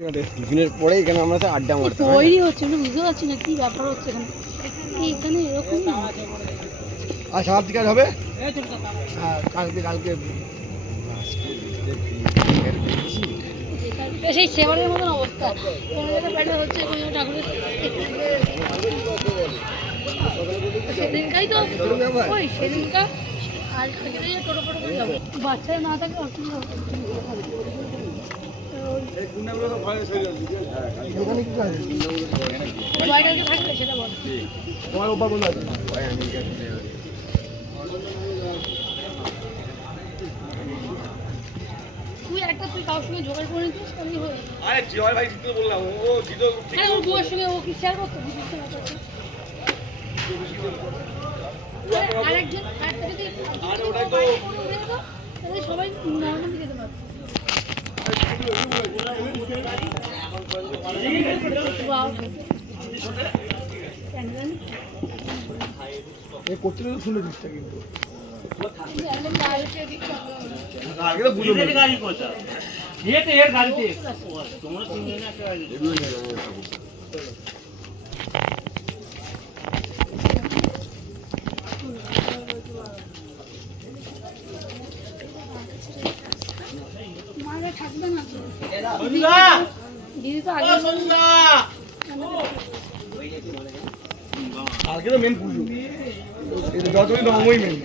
টিফিনের পরে এখানে আমরা আড্ডা মারতাম। তৈরি হচ্ছে না, বুঝতে পারছি না কি ব্যাপার হচ্ছে এখানে। এখানে এরকম আর সাত দিকে হবে। হ্যাঁ কালকে সেই সেবারের মতন অবস্থা। কোনো জায়গায় ব্যাটার হচ্ছে, কোনো জায়গায় ঠাকুরের সেদিনকাই তো ওই সেদিনকা আর টোটো ফোটো করে যাবো। বাচ্চারা না থাকলে অসুবিধা হবে। থাকবে সেটা বল। তুই কারোর সঙ্গে জোগাড় করে নিতিস তাহলেই হয়ে যাবে। আরে জয় ভাই তো বললাম ও জিতো আরে ওর বউয়ের সঙ্গে ও কি শেয়ার করতো বুঝতে না করতো। আরেকজন আরেকটা যদি আরে ওটাই তো তাহলে সবাই নর্মালি যেতে পারবে। করতে শুনে দিচ্ছা কিন্তু গাড়ি কোথা এর গাড়িতে তোমরা তিনজন একটা মারা থাকবে না দিদি তো আগে আজকে তো মেন পুজো, যতই না ওই মেন।